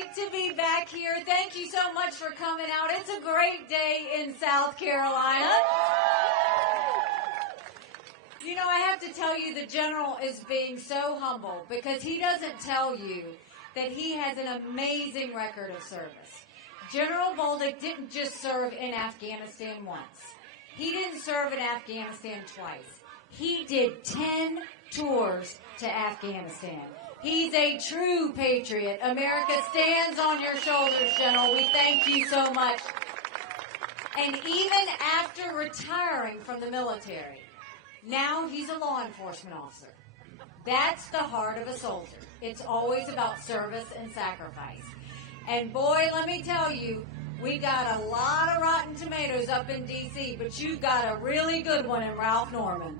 great to be back here. Thank you so much for coming out. It's a great day in South Carolina. You know, I have to tell you, the General is being so humble because he doesn't tell you that he has an amazing record of service. General Bolduc didn't just serve in Afghanistan once. He didn't serve in Afghanistan twice. He did 10 tours to Afghanistan. He's a true patriot. America stands on your shoulders, General. We thank you so much. And even after retiring from the military, now he's a law enforcement officer. That's the heart of a soldier. It's always about service and sacrifice. And boy, let me tell you, we got a lot of rotten tomatoes up in D.C., but you've got a really good one in Ralph Norman.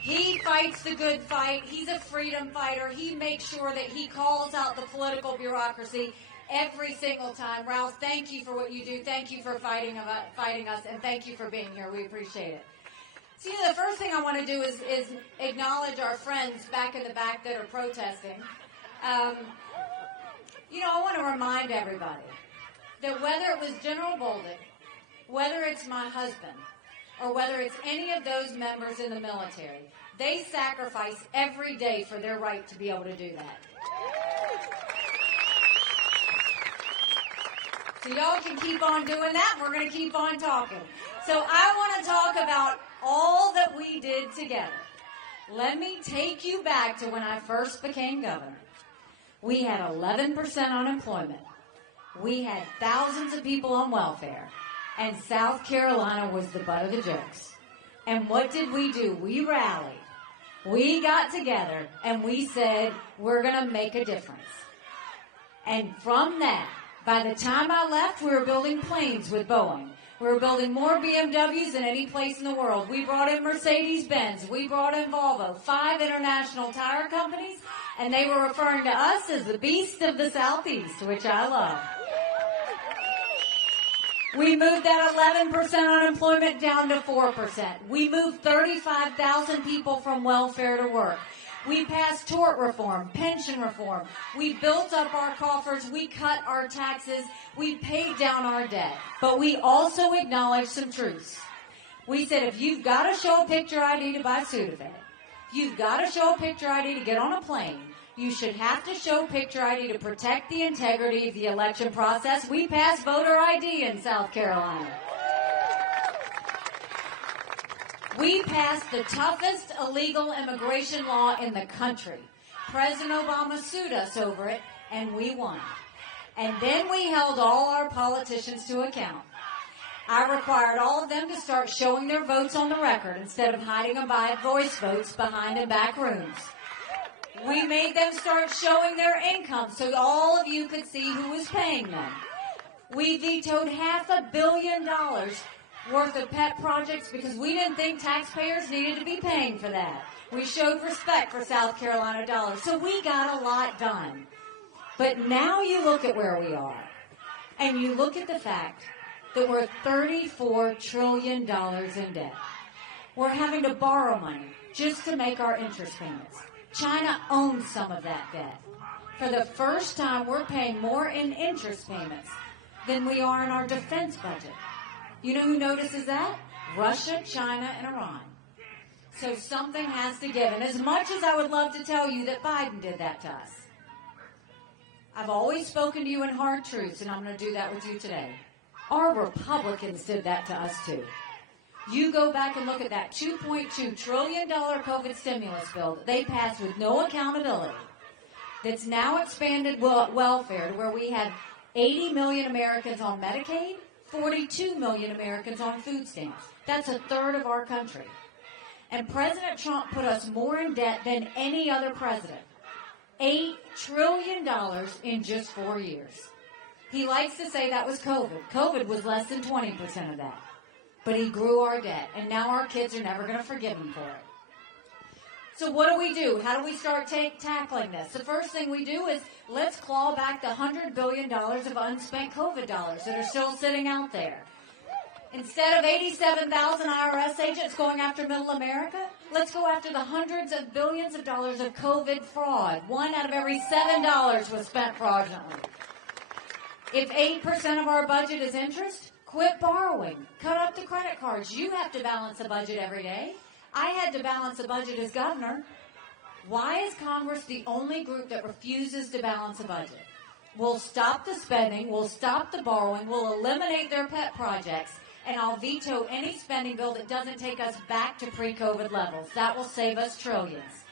He fights the good fight. He's a freedom fighter. He makes sure that he calls out the political bureaucracy every single time. Ralph, thank you for what you do. Thank you for fighting us, and thank you for being here. We appreciate it. So, you know, the first thing I want to do is acknowledge our friends back in the back that are protesting. You know, I want to remind everybody that whether it was General Bolduc, whether it's my husband, or whether it's any of those members in the military, they sacrifice every day for their right to be able to do that. So y'all can keep on doing that. We're going to keep on talking. So I want to talk about all that we did together. Let me take you back to when I first became governor. We had 11% unemployment. We had thousands of people on welfare. And South Carolina was the butt of the jokes. And what did we do? We rallied. We got together and we said, we're going to make a difference. And from that, by the time I left, we were building planes with Boeing. We were building more BMWs than any place in the world. We brought in Mercedes-Benz. We brought in Volvo, 5 international tire companies, and they were referring to us as the beast of the Southeast, which I love. We moved that 11% unemployment down to 4%. We moved 35,000 people from welfare to work. We passed tort reform, pension reform. We built up our coffers. We cut our taxes. We paid down our debt. But we also acknowledged some truths. We said, if you've got to show a picture ID to buy Sudafed, if you've got to show a picture ID to get on a plane, you should have to show picture ID to protect the integrity of the election process. We passed voter ID in South Carolina. We passed the toughest illegal immigration law in the country. President Obama sued us over it, and we won. And then we held all our politicians to account. I required all of them to start showing their votes on the record instead of hiding them by voice votes behind in back rooms. We made them start showing their income so all of you could see who was paying them. We vetoed $500 million worth of pet projects because we didn't think taxpayers needed to be paying for that. We showed respect for South Carolina dollars. So we got a lot done. But now you look at where we are, and you look at the fact that we're $34 trillion in debt. We're having to borrow money just to make our interest payments. China owns some of that debt. For the first time, we're paying more in interest payments than we are in our defense budget. You know who notices that? Russia, China, and Iran. So something has to give. And as much as I would love to tell you that Biden did that to us, I've always spoken to you in hard truths, and I'm going to do that with you today. Our Republicans did that to us, too. You go back and look at that $2.2 trillion COVID stimulus bill that they passed with no accountability, that's now expanded welfare to where we have 80 million Americans on Medicaid, 42 million Americans on food stamps. That's a third of our country. And President Trump put us more in debt than any other president. $8 trillion in just 4 years. He likes to say that was COVID. COVID was less than 20% of that. But he grew our debt, and now our kids are never going to forgive him for it. So what do? How do we start tackling this? The first thing we do is let's claw back the $100 billion of unspent COVID dollars that are still sitting out there. Instead of 87,000 IRS agents going after middle America, Let's go after the hundreds of billions of dollars of COVID fraud. 1 out of every $7 was spent fraudulently. If 8% of our budget is interest, quit borrowing. Cut up the credit cards. You have to balance a budget every day. I had to balance a budget as governor. Why is Congress the only group that refuses to balance a budget? We'll stop the spending, we'll stop the borrowing, we'll eliminate their pet projects, and I'll veto any spending bill that doesn't take us back to pre-COVID levels. That will save us trillions.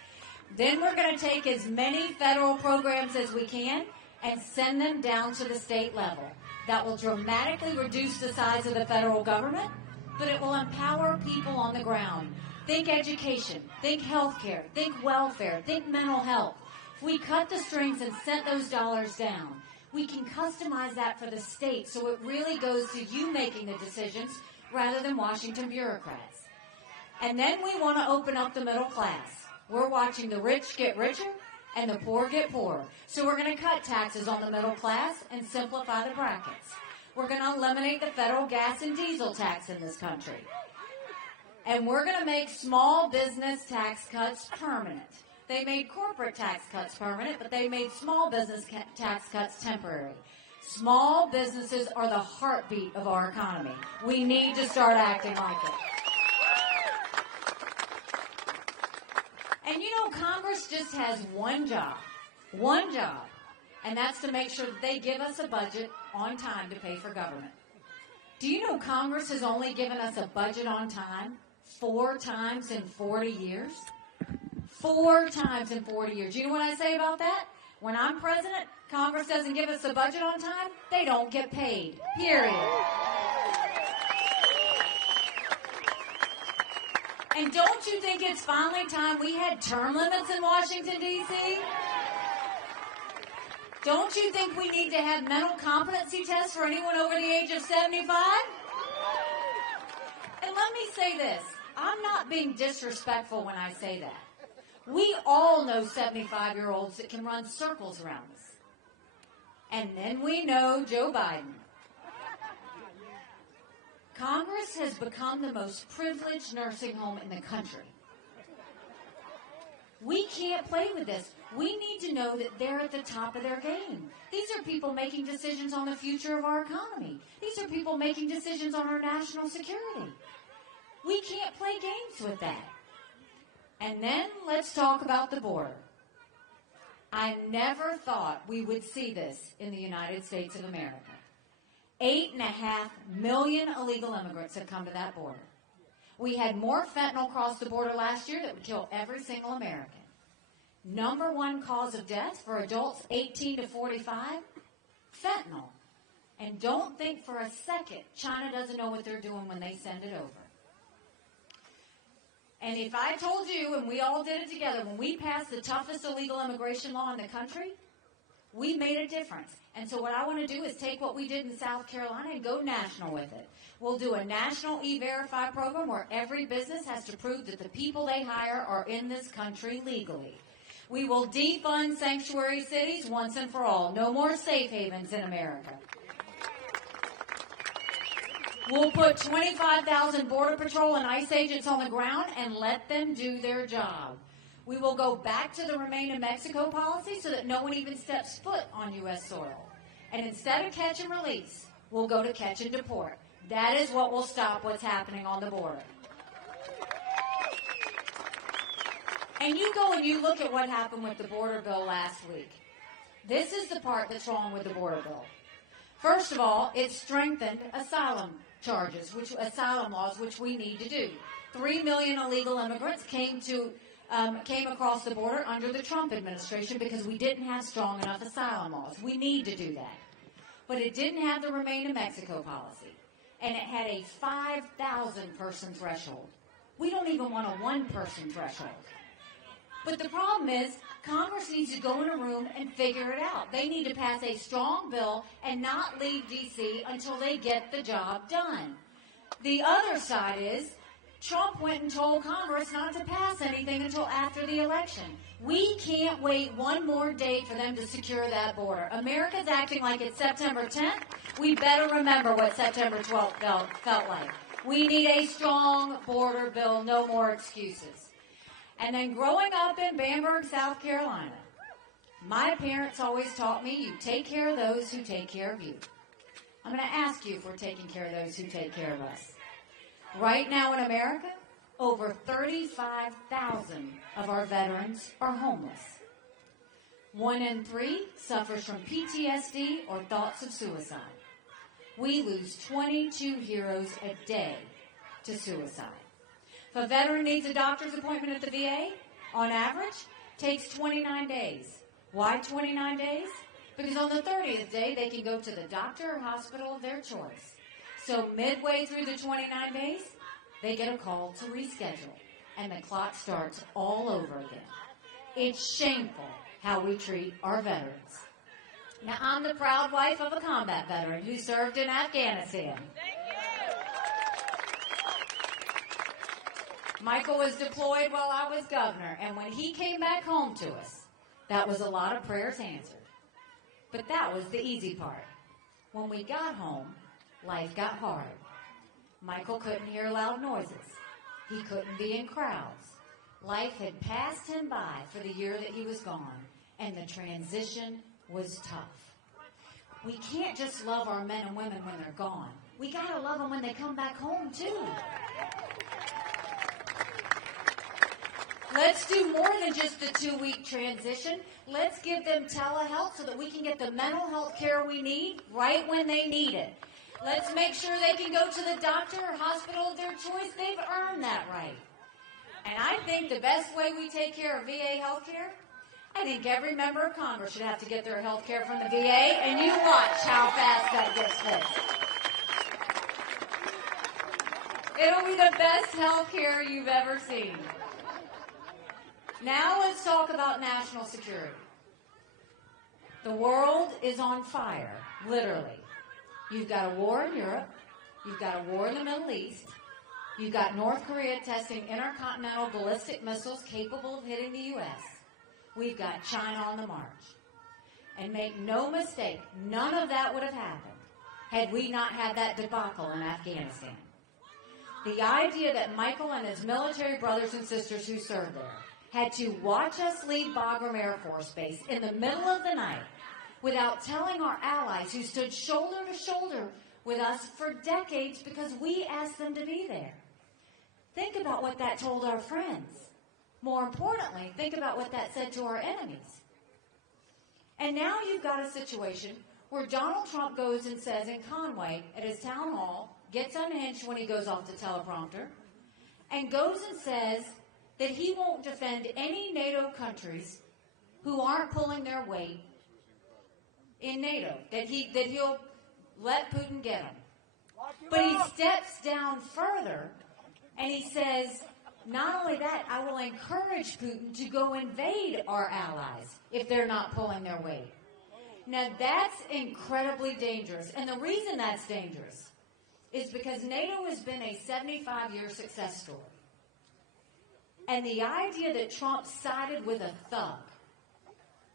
Then we're going to take as many federal programs as we can and send them down to the state level. That will dramatically reduce the size of the federal government, but it will empower people on the ground. Think education, think healthcare, think welfare, think mental health. If we cut the strings and sent those dollars down, we can customize that for the state so it really goes to you making the decisions rather than Washington bureaucrats. And then we want to open up the middle class. We're watching the rich get richer and the poor get poorer. So we're going to cut taxes on the middle class and simplify the brackets. We're going to eliminate the federal gas and diesel tax in this country. And we're going to make small business tax cuts permanent. They made corporate tax cuts permanent, but they made small business tax cuts temporary. Small businesses are the heartbeat of our economy. We need to start acting like it. And you know, Congress just has one job, and that's to make sure that they give us a budget on time to pay for government. Do you know Congress has only given us a budget on time 4 times in 40 years? 4 times in 40 years. You know what I say about that? When I'm president, Congress doesn't give us a budget on time, they don't get paid. Period. And don't you think it's finally time we had term limits in Washington, D.C.? Don't you think we need to have mental competency tests for anyone over the age of 75? And let me say this. I'm not being disrespectful when I say that. We all know 75-year-olds that can run circles around us. And then we know Joe Biden. Congress has become the most privileged nursing home in the country. We can't play with this. We need to know that they're at the top of their game. These are people making decisions on the future of our economy. These are people making decisions on our national security. We can't play games with that. And then let's talk about the border. I never thought we would see this in the United States of America. 8.5 million illegal immigrants have come to that border. We had more fentanyl cross the border last year that would kill every single American. Number 1 cause of death for adults 18 to 45, fentanyl. And don't think for a second China doesn't know what they're doing when they send it over. And if I told you, and we all did it together, when we passed the toughest illegal immigration law in the country, we made a difference. And so what I want to do is take what we did in South Carolina and go national with it. We'll do a national E-Verify program where every business has to prove that the people they hire are in this country legally. We will defund sanctuary cities once and for all. No more safe havens in America. We'll put 25,000 Border Patrol and ICE agents on the ground and let them do their job. We will go back to the Remain in Mexico policy so that no one even steps foot on U.S. soil. And instead of catch and release, we'll go to catch and deport. That is what will stop what's happening on the border. And you go and you look at what happened with the border bill last week. This is the part that's wrong with the border bill. First of all, it strengthened asylum laws, which we need to do. 3 million illegal immigrants came across the border under the Trump administration because we didn't have strong enough asylum laws. We need to do that. But it didn't have the Remain in Mexico policy. And it had a 5,000 person threshold. We don't even want a 1 person threshold. But the problem is, Congress needs to go in a room and figure it out. They need to pass a strong bill and not leave D.C. until they get the job done. The other side is, Trump went and told Congress not to pass anything until after the election. We can't wait 1 more day for them to secure that border. America's acting like it's September 10th. We better remember what September 12th felt like. We need a strong border bill, no more excuses. And then growing up in Bamberg, South Carolina, my parents always taught me, you take care of those who take care of you. I'm going to ask you if we're taking care of those who take care of us. Right now in America, over 35,000 of our veterans are homeless. 1 in 3 suffers from PTSD or thoughts of suicide. We lose 22 heroes a day to suicide. If a veteran needs a doctor's appointment at the VA, on average, takes 29 days. Why 29 days? Because on the 30th day, they can go to the doctor or hospital of their choice. So midway through the 29 days, they get a call to reschedule, and the clock starts all over again. It's shameful how we treat our veterans. Now, I'm the proud wife of a combat veteran who served in Afghanistan. Michael was deployed while I was governor, and when he came back home to us, that was a lot of prayers answered. But that was the easy part. When we got home, life got hard. Michael couldn't hear loud noises. He couldn't be in crowds. Life had passed him by for the year that he was gone, and the transition was tough. We can't just love our men and women when they're gone. We got to love them when they come back home, too. Let's do more than just the 2-week transition. Let's give them telehealth so that we can get the mental health care we need right when they need it. Let's make sure they can go to the doctor or hospital of their choice. They've earned that right. And I think the best way we take care of VA health care, I think every member of Congress should have to get their health care from the VA, and you watch how fast that gets fixed. It'll be the best health care you've ever seen. Now let's talk about national security. The world is on fire, literally. You've got a war in Europe. You've got a war in the Middle East. You've got North Korea testing intercontinental ballistic missiles capable of hitting the U.S. We've got China on the march. And make no mistake, none of that would have happened had we not had that debacle in Afghanistan. The idea that Michael and his military brothers and sisters who served there had to watch us leave Bagram Air Force Base in the middle of the night without telling our allies who stood shoulder to shoulder with us for decades because we asked them to be there. Think about what that told our friends. More importantly, think about what that said to our enemies. And now you've got a situation where Donald Trump goes and says in Conway at his town hall, gets unhinged when he goes off the teleprompter, and goes and says that he won't defend any NATO countries who aren't pulling their weight in NATO, that he'll let Putin get them. But he steps down further and he says, not only that, I will encourage Putin to go invade our allies if they're not pulling their weight. Now that's incredibly dangerous. And the reason that's dangerous is because NATO has been a 75-year success story. And the idea that Trump sided with a thug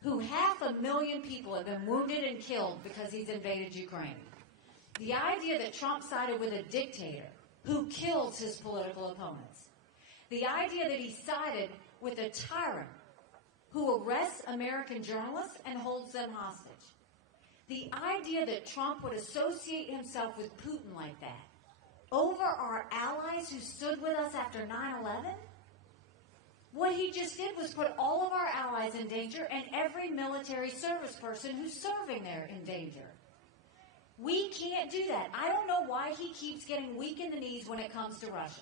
who 500,000 people have been wounded and killed because he's invaded Ukraine. The idea that Trump sided with a dictator who kills his political opponents. The idea that he sided with a tyrant who arrests American journalists and holds them hostage. The idea that Trump would associate himself with Putin like that over our allies who stood with us after 9/11? What he just did was put all of our allies in danger and every military service person who's serving there in danger. We can't do that. I don't know why he keeps getting weak in the knees when it comes to Russia.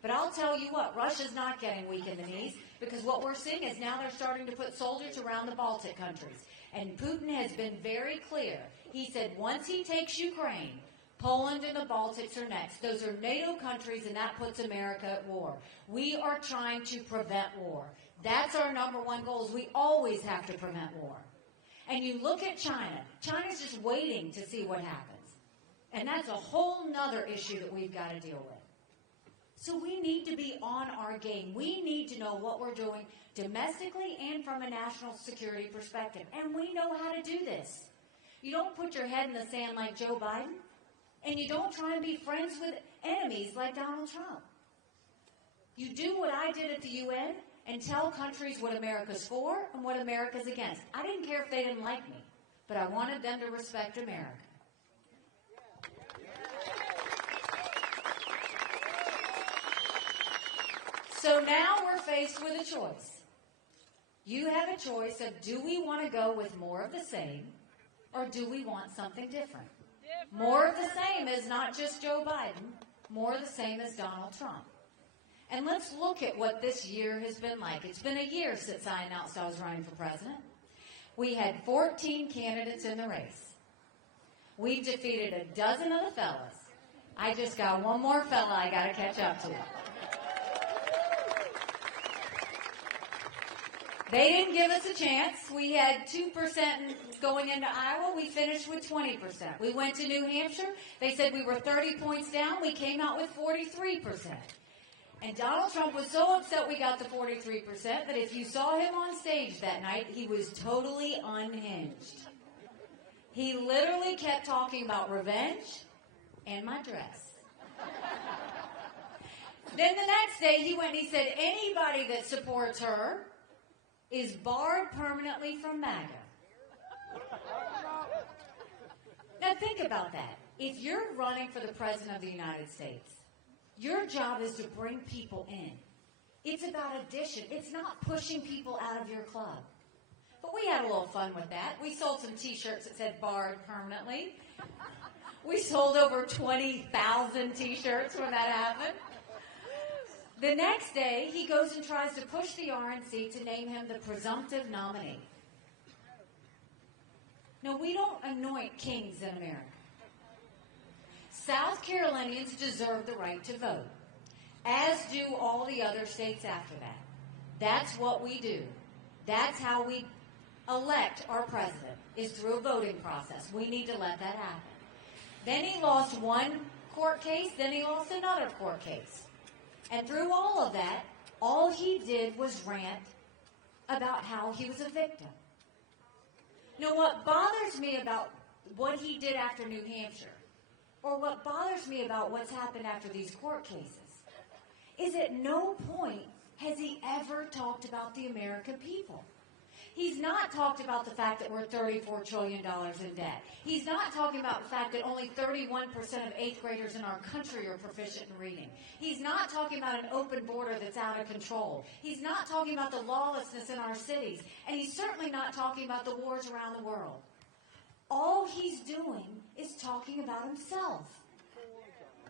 But I'll tell you what, Russia's not getting weak in the knees because what we're seeing is now they're starting to put soldiers around the Baltic countries. And Putin has been very clear. He said once he takes Ukraine, Poland and the Baltics are next. Those are NATO countries, and that puts America at war. We are trying to prevent war. That's our number one goal, is we always have to prevent war. And you look at China. China's just waiting to see what happens. And that's a whole nother issue that we've got to deal with. So we need to be on our game. We need to know what we're doing domestically and from a national security perspective. And we know how to do this. You don't put your head in the sand like Joe Biden. And you don't try and be friends with enemies like Donald Trump. You do what I did at the UN, and tell countries what America's for and what America's against. I didn't care if they didn't like me, but I wanted them to respect America. So now we're faced with a choice. You have a choice of, do we want to go with more of the same, or do we want something different? More of the same is not just Joe Biden. More of the same is Donald Trump. And let's look at what this year has been like. It's been a year since I announced I was running for president. We had 14 candidates in the race. We've defeated a dozen of the fellas. I just got one more fella I got to catch up to. They didn't give us a chance. We had 2% going into Iowa. We finished with 20%. We went to New Hampshire. They said we were 30 points down. We came out with 43%. And Donald Trump was so upset we got the 43% that if you saw him on stage that night, he was totally unhinged. He literally kept talking about revenge and my dress. Then the next day he went and he said, anybody that supports her is barred permanently from MAGA. Now think about that. If you're running for the President of the United States, your job is to bring people in. It's about addition. It's not pushing people out of your club. But we had a little fun with that. We sold some T-shirts that said barred permanently. We sold over 20,000 T-shirts when that happened. The next day, he goes and tries to push the RNC to name him the presumptive nominee. No, we don't anoint kings in America. South Carolinians deserve the right to vote, as do all the other states after that. That's what we do. That's how we elect our president, is through a voting process. We need to let that happen. Then he lost one court case, then he lost another court case. And through all of that, all he did was rant about how he was a victim. You know, what bothers me about what he did after New Hampshire, or what bothers me about what's happened after these court cases, is at no point has he ever talked about the American people. He's not talked about the fact that we're $34 trillion in debt. He's not talking about the fact that only 31% of 8th graders in our country are proficient in reading. He's not talking about an open border that's out of control. He's not talking about the lawlessness in our cities. And he's certainly not talking about the wars around the world. All he's doing is talking about himself.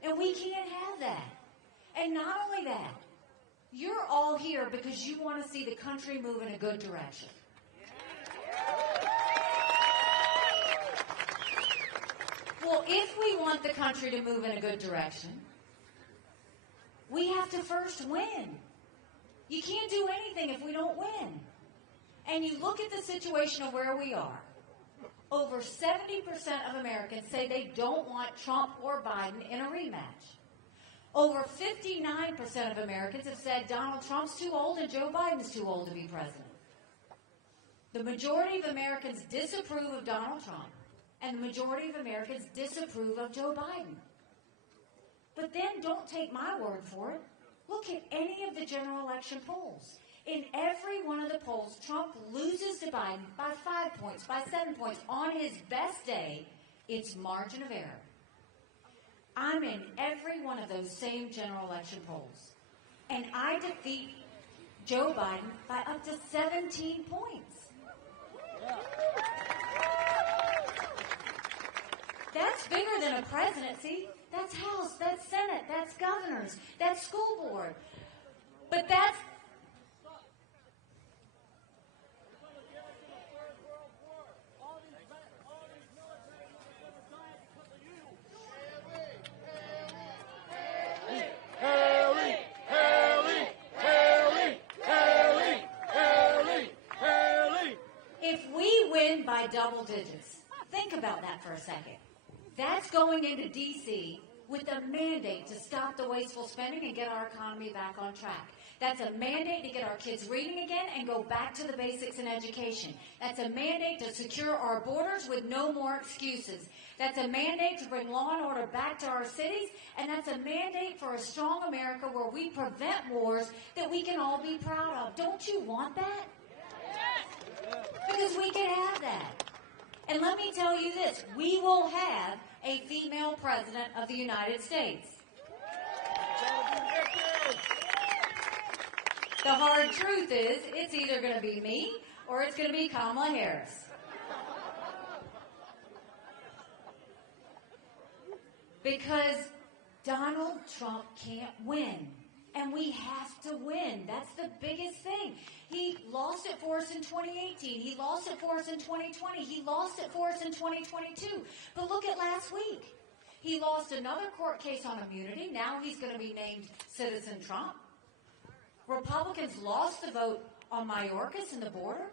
And we can't have that. And not only that, you're all here because you want to see the country move in a good direction. Well, if we want the country to move in a good direction, we have to first win. You can't do anything if we don't win. And you look at the situation of where we are. Over 70% of Americans say they don't want Trump or Biden in a rematch. Over 59% of Americans have said Donald Trump's too old and Joe Biden's too old to be president. The majority of Americans disapprove of Donald Trump, and the majority of Americans disapprove of Joe Biden. But then don't take my word for it. Look at any of the general election polls. In every one of the polls, Trump loses to Biden by 5 points, by 7 points. On his best day, it's margin of error. I'm in every one of those same general election polls. And I defeat Joe Biden by up to 17 points. That's bigger than a presidency. That's House, that's Senate, that's governors, that's school board. But that's... If we win by double digits, think about that for a second. That's going into D.C. with a mandate to stop the wasteful spending and get our economy back on track. That's a mandate to get our kids reading again and go back to the basics in education. That's a mandate to secure our borders with no more excuses. That's a mandate to bring law and order back to our cities. And that's a mandate for a strong America where we prevent wars that we can all be proud of. Don't you want that? Because we can have that. And let me tell you this, we will have a female president of the United States. The hard truth is, it's either going to be me or it's going to be Kamala Harris. Because Donald Trump can't win. And we have to win. That's the biggest thing. He lost it for us in 2018. He lost it for us in 2020. He lost it for us in 2022. But look at last week. He lost another court case on immunity. Now he's going to be named Citizen Trump. Republicans lost the vote on Mayorkas and the border.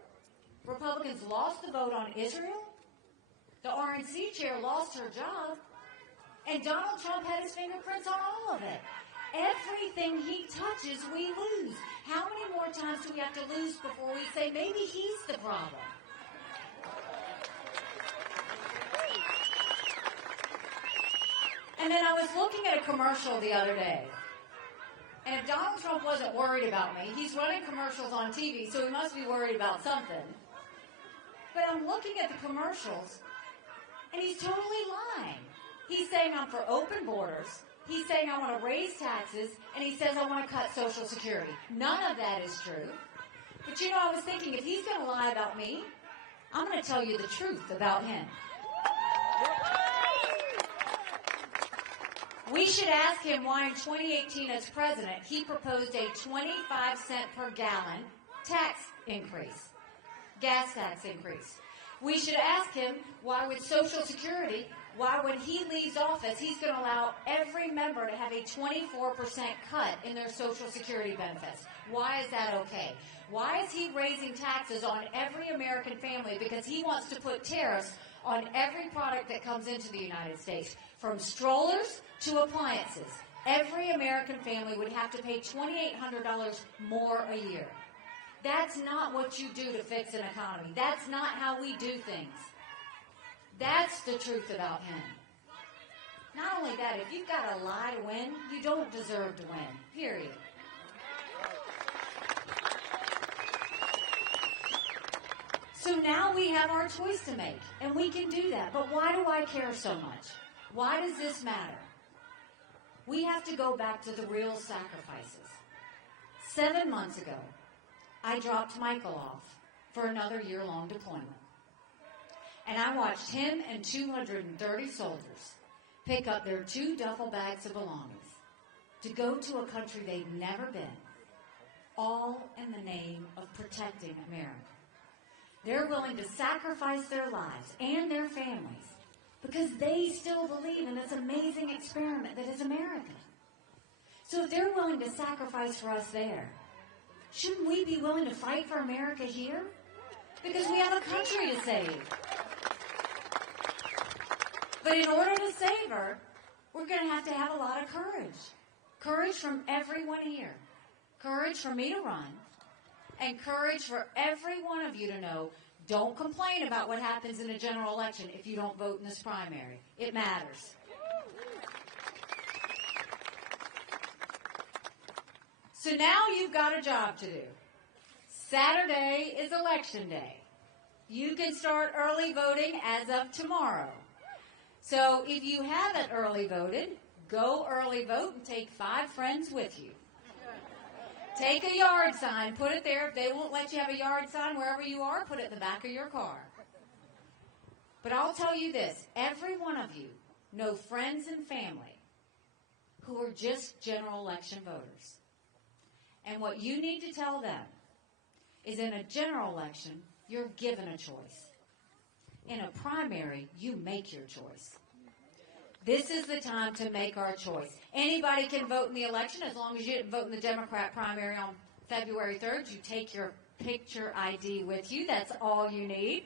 Republicans lost the vote on Israel. The RNC chair lost her job. And Donald Trump had his fingerprints on all of it. Everything he touches, we lose. How many more times do we have to lose before we say maybe he's the problem? And then I was looking at a commercial the other day. And if Donald Trump wasn't worried about me, he's running commercials on TV, so he must be worried about something. But I'm looking at the commercials, and he's totally lying. He's saying I'm for open borders. He's saying I want to raise taxes, and he says I want to cut Social Security. None of that is true. But you know, I was thinking, if he's going to lie about me, I'm going to tell you the truth about him. We should ask him why in 2018 as president, he proposed a 25-cent per gallon tax increase, gas tax increase. We should ask him why with Social Security, why when he leaves office, he's going to allow every member to have a 24% cut in their Social Security benefits. Why is that okay? Why is he raising taxes on every American family? Because he wants to put tariffs on every product that comes into the United States, from strollers to appliances. Every American family would have to pay $2,800 more a year. That's not what you do to fix an economy. That's not how we do things. That's the truth about him. Not only that, if you've got to lie to win, you don't deserve to win, period. So now we have our choice to make, and we can do that. But why do I care so much? Why does this matter? We have to go back to the real sacrifices. 7 months ago, I dropped Michael off for another year-long deployment. And I watched him and 230 soldiers pick up their 2 duffel bags of belongings to go to a country they've never been, all in the name of protecting America. They're willing to sacrifice their lives and their families because they still believe in this amazing experiment that is America. So if they're willing to sacrifice for us there, shouldn't we be willing to fight for America here? Because we have a country to save. But in order to save her, we're going to have a lot of courage. Courage from everyone here. Courage for me to run. And courage for every one of you to know, don't complain about what happens in a general election if you don't vote in this primary. It matters. So now you've got a job to do. Saturday is election day. You can start early voting as of tomorrow. So if you haven't early voted, go early vote and take 5 friends with you. Take a yard sign, put it there. If they won't let you have a yard sign wherever you are, put it in the back of your car. But I'll tell you this, every one of you know friends and family who are just general election voters. And what you need to tell them is in a general election, you're given a choice. In a primary, you make your choice. This is the time to make our choice. Anybody can vote in the election as long as you didn't vote in the Democrat primary on February 3rd. You take your picture ID with you. That's all you need.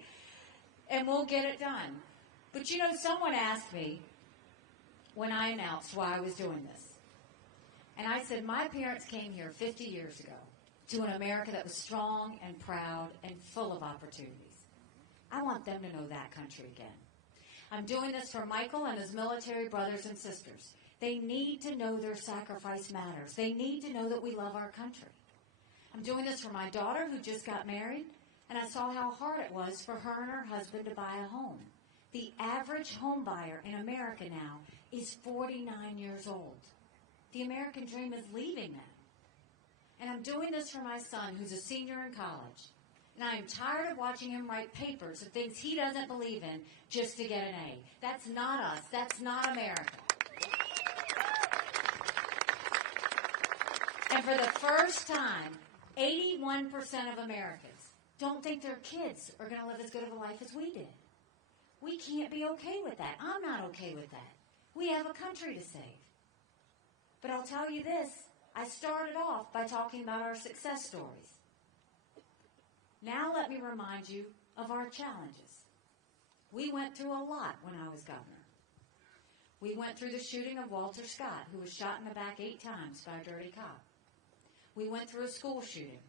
And we'll get it done. But you know, someone asked me when I announced why I was doing this. And I said, my parents came here 50 years ago to an America that was strong and proud and full of opportunities. I want them to know that country again. I'm doing this for Michael and his military brothers and sisters. They need to know their sacrifice matters. They need to know that we love our country. I'm doing this for my daughter who just got married, and I saw how hard it was for her and her husband to buy a home. The average home buyer in America now is 49 years old. The American dream is leaving them. And I'm doing this for my son who's a senior in college. And I am tired of watching him write papers of things he doesn't believe in just to get an A. That's not us. That's not America. And for the first time, 81% of Americans don't think their kids are going to live as good of a life as we did. We can't be okay with that. I'm not okay with that. We have a country to save. But I'll tell you this, I started off by talking about our success stories. Now let me remind you of our challenges. We went through a lot when I was governor. We went through the shooting of Walter Scott, who was shot in the back 8 times by a dirty cop. We went through a school shooting.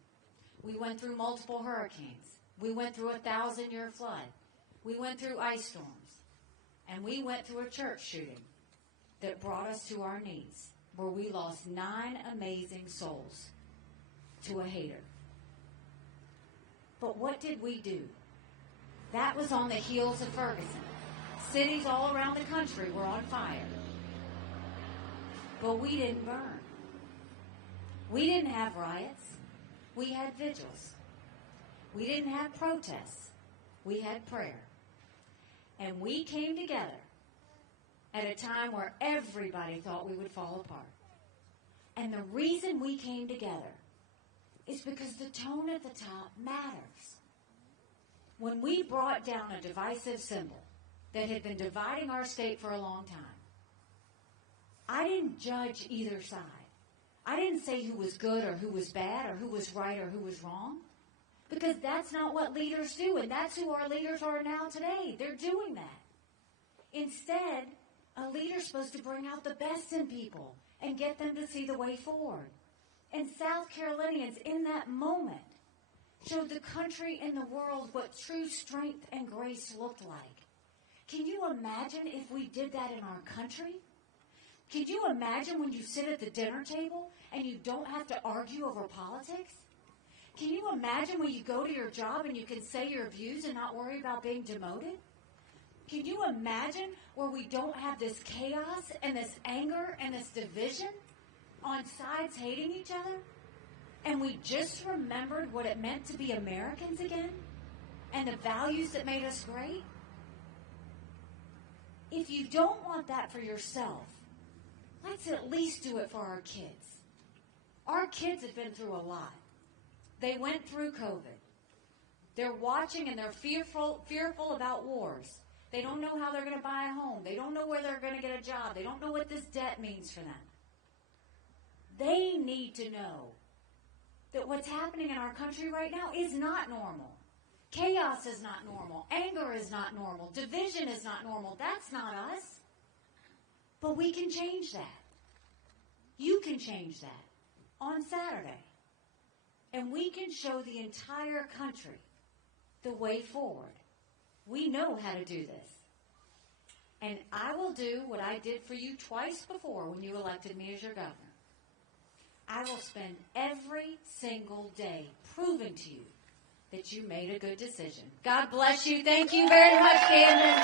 We went through multiple hurricanes. We went through a 1,000-year flood. We went through ice storms. And we went through a church shooting that brought us to our knees, where we lost 9 amazing souls to a hater. But what did we do? That was on the heels of Ferguson. Cities all around the country were on fire. But we didn't burn. We didn't have riots. We had vigils. We didn't have protests. We had prayer. And we came together at a time where everybody thought we would fall apart. And the reason we came together is because the tone at the top matters. When we brought down a divisive symbol that had been dividing our state for a long time, I didn't judge either side. I didn't say who was good or who was bad or who was right or who was wrong, because that's not what leaders do, and that's who our leaders are now today. They're doing that. Instead, a leader's supposed to bring out the best in people and get them to see the way forward. And South Carolinians, in that moment, showed the country and the world what true strength and grace looked like. Can you imagine if we did that in our country? Can you imagine when you sit at the dinner table and you don't have to argue over politics? Can you imagine when you go to your job and you can say your views and not worry about being demoted? Can you imagine where we don't have this chaos and this anger and this division on sides hating each other? And we just remembered what it meant to be Americans again and the values that made us great? If you don't want that for yourself, let's at least do it for our kids. Our kids have been through a lot. They went through COVID. They're watching and they're fearful about wars. They don't know how they're going to buy a home. They don't know where they're going to get a job. They don't know what this debt means for them. They need to know that what's happening in our country right now is not normal. Chaos is not normal. Anger is not normal. Division is not normal. That's not us. But we can change that. You can change that on Saturday. And we can show the entire country the way forward. We know how to do this. And I will do what I did for you twice before when you elected me as your governor. I will spend every single day proving to you that you made a good decision. God bless you. Thank you very much, Camden.